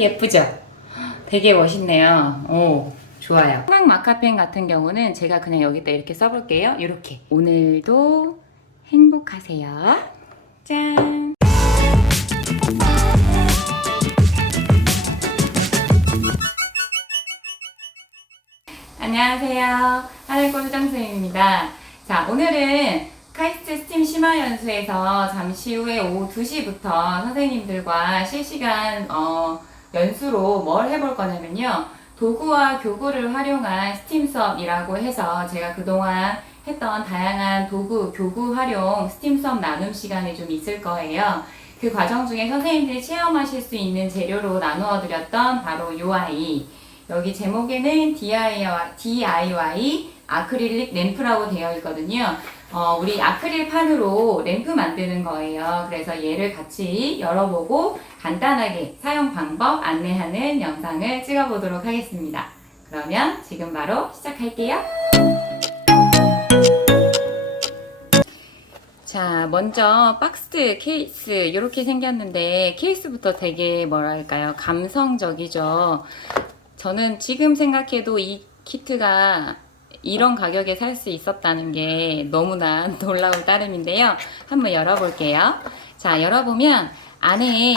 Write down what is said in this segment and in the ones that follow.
예쁘죠? 되게 멋있네요. 오, 좋아요. 형광 마카펜 같은 경우는 제가 그냥 여기다 이렇게 써볼게요. 이렇게. 오늘도 행복하세요. 짠! 안녕하세요. 하늘꽃 장수입니다. 자, 오늘은 카이스트 스팀 심화연수에서 잠시 후에 오후 2시부터 선생님들과 실시간 연수로 뭘 해볼 거냐면요. 도구와 교구를 활용한 스팀 수업이라고 해서 제가 그동안 했던 다양한 도구, 교구 활용 스팀 수업 나눔 시간이 좀 있을 거예요. 그 과정 중에 선생님들이 체험하실 수 있는 재료로 나누어 드렸던 바로 요 아이. 여기 제목에는 DIY 아크릴릭 램프라고 되어 있거든요. 우리 아크릴 판으로 램프 만드는 거예요. 그래서 얘를 같이 열어보고 간단하게 사용 방법 안내하는 영상을 찍어보도록 하겠습니다. 그러면 지금 바로 시작할게요. 자, 먼저 박스 케이스 이렇게 생겼는데 케이스부터 되게 뭐랄까요? 감성적이죠. 저는 지금 생각해도 이 키트가 이런 가격에 살 수 있었다는 게 너무나 놀라울 따름인데요. 한번 열어볼게요. 자, 열어보면 안에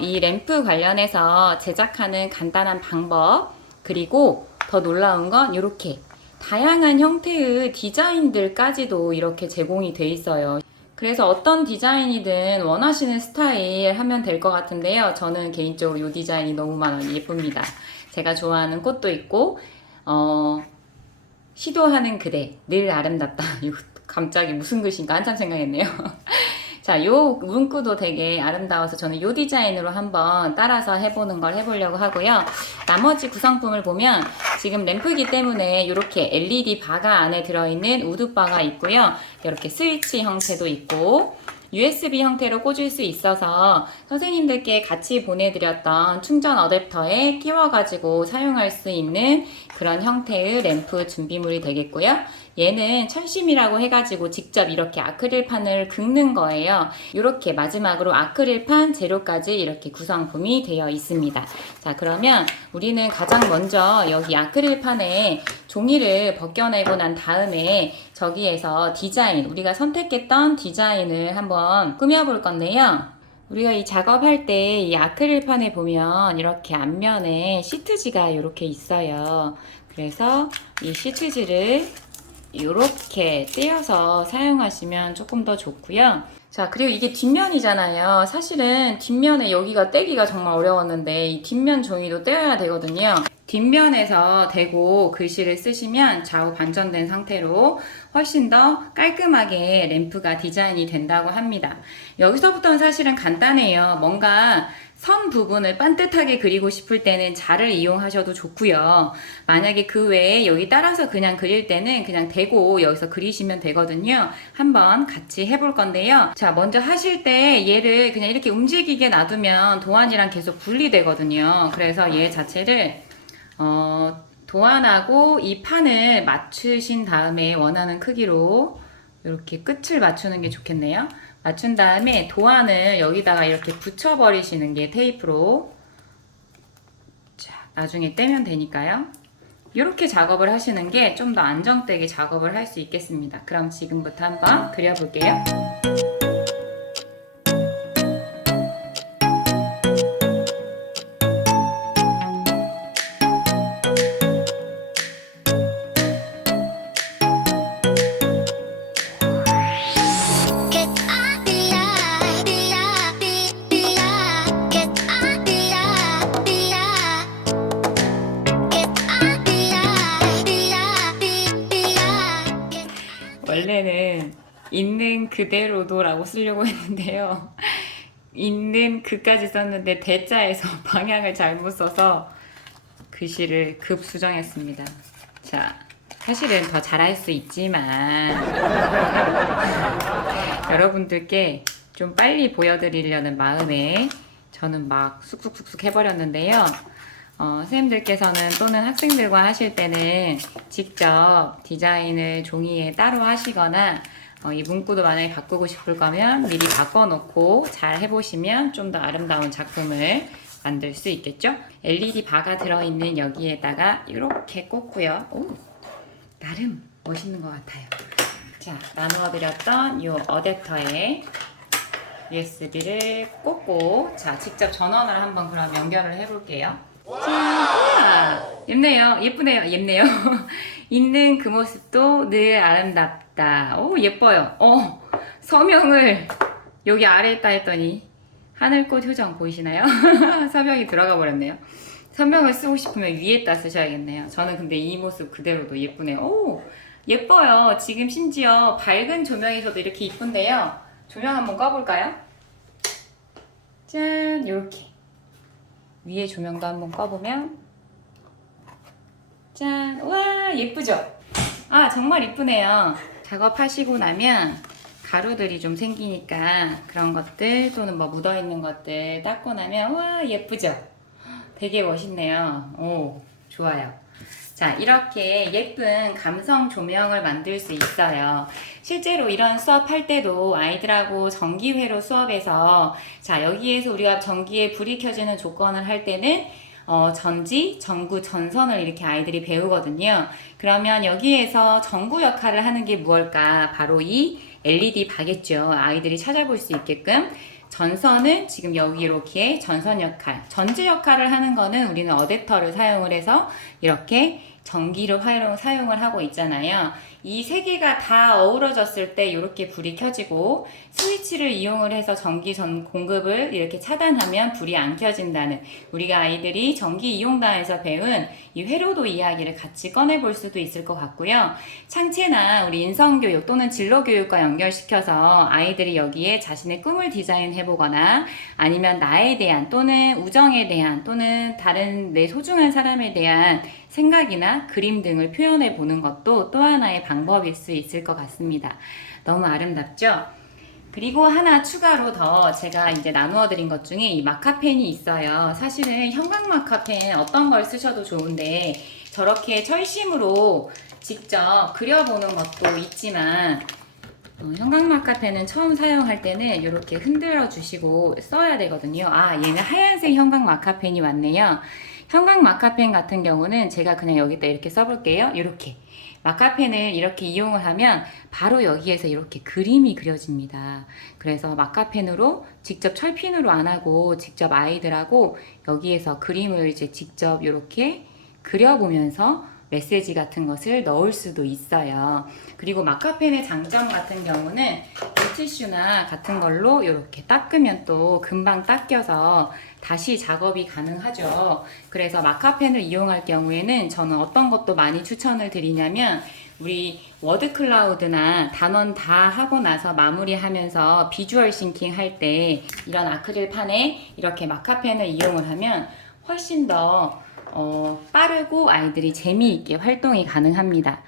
이 램프 관련해서 제작하는 간단한 방법, 그리고 더 놀라운 건 이렇게 다양한 형태의 디자인들까지도 이렇게 제공이 돼 있어요. 그래서 어떤 디자인이든 원하시는 스타일 하면 될 것 같은데요. 저는 개인적으로 이 디자인이 너무 예쁩니다. 제가 좋아하는 꽃도 있고 시도하는 그대 늘 아름답다. 이거 갑자기 무슨 글씨인가 한참 생각했네요. 자, 요 문구도 되게 아름다워서 저는 요 디자인으로 한번 따라서 해보려고 하고요. 나머지 구성품을 보면 지금 램프이기 때문에 이렇게 LED 바가 안에 들어있는 우드바가 있고요. 이렇게 스위치 형태도 있고 USB 형태로 꽂을 수 있어서 선생님들께 같이 보내드렸던 충전 어댑터에 끼워가지고 사용할 수 있는 그런 형태의 램프 준비물이 되겠고요. 얘는 철심이라고 해가지고 직접 이렇게 아크릴판을 긁는 거예요. 이렇게 마지막으로 아크릴판 재료까지 이렇게 구성품이 되어 있습니다. 자, 그러면 우리는 가장 먼저 여기 아크릴판에 종이를 벗겨내고 난 다음에 저기에서 디자인, 우리가 선택했던 디자인을 한번 꾸며볼 건데요. 우리가 이 작업할 때 이 아크릴판에 보면 이렇게 앞면에 시트지가 이렇게 있어요. 그래서 이 시트지를 이렇게 떼어서 사용하시면 조금 더 좋고요. 자, 그리고 이게 뒷면이잖아요. 사실은 뒷면에 여기가 떼기가 정말 어려웠는데 이 뒷면 종이도 떼어야 되거든요. 뒷면에서 대고 글씨를 쓰시면 좌우 반전된 상태로 훨씬 더 깔끔하게 램프가 디자인이 된다고 합니다. 여기서부터는 사실은 간단해요. 뭔가 선 부분을 반듯하게 그리고 싶을 때는 자를 이용하셔도 좋고요. 만약에 그 외에 여기 따라서 그냥 그릴 때는 그냥 대고 여기서 그리시면 되거든요. 한번 같이 해볼 건데요. 자, 먼저 하실 때 얘를 그냥 이렇게 움직이게 놔두면 도안이랑 계속 분리되거든요. 그래서 얘 자체를 도안하고 이 판을 맞추신 다음에 원하는 크기로 이렇게 끝을 맞추는 게 좋겠네요. 맞춘 다음에 도안을 여기다가 이렇게 붙여버리시는 게 테이프로. 자, 나중에 떼면 되니까요. 이렇게 작업을 하시는 게 좀 더 안정되게 작업을 할 수 있겠습니다. 그럼 지금부터 한번 그려볼게요. 원래는 있는 그대로도라고 쓰려고 했는데요. 있는 그까지 썼는데 대자에서 방향을 잘못 써서 글씨를 급 수정했습니다. 자, 사실은 더 잘할 수 있지만 여러분들께 좀 빨리 보여드리려는 마음에 저는 막 쑥쑥쑥쑥 해버렸는데요. 선생님들께서는 또는 학생들과 하실 때는 직접 디자인을 종이에 따로 하시거나 이 문구도 만약에 바꾸고 싶을 거면 미리 바꿔놓고 잘 해보시면 좀 더 아름다운 작품을 만들 수 있겠죠? LED 바가 들어있는 여기에다가 이렇게 꽂고요. 오, 나름 멋있는 것 같아요. 자, 나누어 드렸던 이 어댑터에 USB를 꽂고, 자, 직접 전원을 한번 그럼 연결을 해볼게요. 자, 우와, 예쁘네요. 예쁘네요. 예쁘네요. 있는 그 모습도 늘 아름답다. 오, 예뻐요. 서명을 여기 아래에다 했더니 하늘꽃 효정 보이시나요? 서명이 들어가 버렸네요. 서명을 쓰고 싶으면 위에다 쓰셔야겠네요. 저는 근데 이 모습 그대로도 예쁘네요. 오, 예뻐요. 지금 심지어 밝은 조명에서도 이렇게 이쁜데요. 조명 한번 꺼볼까요? 짠, 요렇게 위에 조명도 한번 꺼보면 짠, 와, 예쁘죠? 아, 정말 이쁘네요. 작업하시고 나면 가루들이 좀 생기니까 그런 것들 또는 뭐 묻어있는 것들 닦고 나면 와, 예쁘죠? 되게 멋있네요. 오, 좋아요. 자, 이렇게 예쁜 감성 조명을 만들 수 있어요. 실제로 이런 수업 할 때도 아이들하고 전기회로 수업에서, 자, 여기에서 우리가 전기에 불이 켜지는 조건을 할 때는 전지, 전구, 전선을 이렇게 아이들이 배우거든요. 그러면 여기에서 전구 역할을 하는 게 무엇일까? 바로 이 LED 바겠죠. 아이들이 찾아볼 수 있게끔. 전선은 지금 여기 이렇게 전선 역할, 전지 역할을 하는 거는 우리는 어댑터를 사용을 해서 이렇게 전기를 사용을 하고 있잖아요. 이 세 개가 다 어우러졌을 때 이렇게 불이 켜지고, 스위치를 이용을 해서 전기 공급을 이렇게 차단하면 불이 안 켜진다는, 우리가 아이들이 전기 이용단에서 배운 이 회로도 이야기를 같이 꺼내볼 수도 있을 것 같고요. 창체나 우리 인성교육 또는 진로교육과 연결시켜서 아이들이 여기에 자신의 꿈을 디자인해보거나, 아니면 나에 대한 또는 우정에 대한 또는 다른 내 소중한 사람에 대한 생각이나 그림 등을 표현해 보는 것도 또 하나의 방법일 수 있을 것 같습니다. 너무 아름답죠? 그리고 하나 추가로 더 제가 이제 나누어 드린 것 중에 이 마카펜이 있어요. 사실은 형광 마카펜 어떤 걸 쓰셔도 좋은데 저렇게 철심으로 직접 그려보는 것도 있지만, 형광 마카펜은 처음 사용할 때는 이렇게 흔들어 주시고 써야 되거든요. 아, 얘는 하얀색 형광 마카펜이 왔네요. 형광 마카펜 같은 경우는 제가 그냥 여기다 이렇게 써볼게요. 이렇게 마카펜을 이렇게 이용을 하면 바로 여기에서 이렇게 그림이 그려집니다. 그래서 마카펜으로 직접 철핀으로 안 하고 직접 아이들하고 여기에서 그림을 이제 직접 이렇게 그려보면서 메시지 같은 것을 넣을 수도 있어요. 그리고 마카펜의 장점 같은 경우는 물티슈나 같은 걸로 이렇게 닦으면 또 금방 닦여서 다시 작업이 가능하죠. 그래서 마카펜을 이용할 경우에는 저는 어떤 것도 많이 추천을 드리냐면, 우리 워드 클라우드나 단원 다 하고 나서 마무리하면서 비주얼 싱킹 할 때 이런 아크릴판에 이렇게 마카펜을 이용을 하면 훨씬 더 빠르고 아이들이 재미있게 활동이 가능합니다.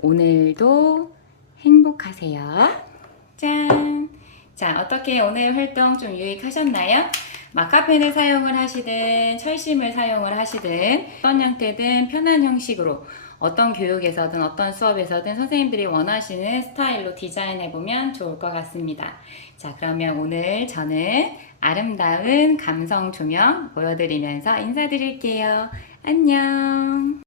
오늘도 행복하세요. 짠! 자, 어떻게 오늘 활동 좀 유익하셨나요? 마카펜을 사용을 하시든 철심을 사용을 하시든 어떤 형태든 편한 형식으로 어떤 교육에서든 어떤 수업에서든 선생님들이 원하시는 스타일로 디자인해보면 좋을 것 같습니다. 자, 그러면 오늘 저는 아름다운 감성 조명 보여드리면서 인사드릴게요. 안녕.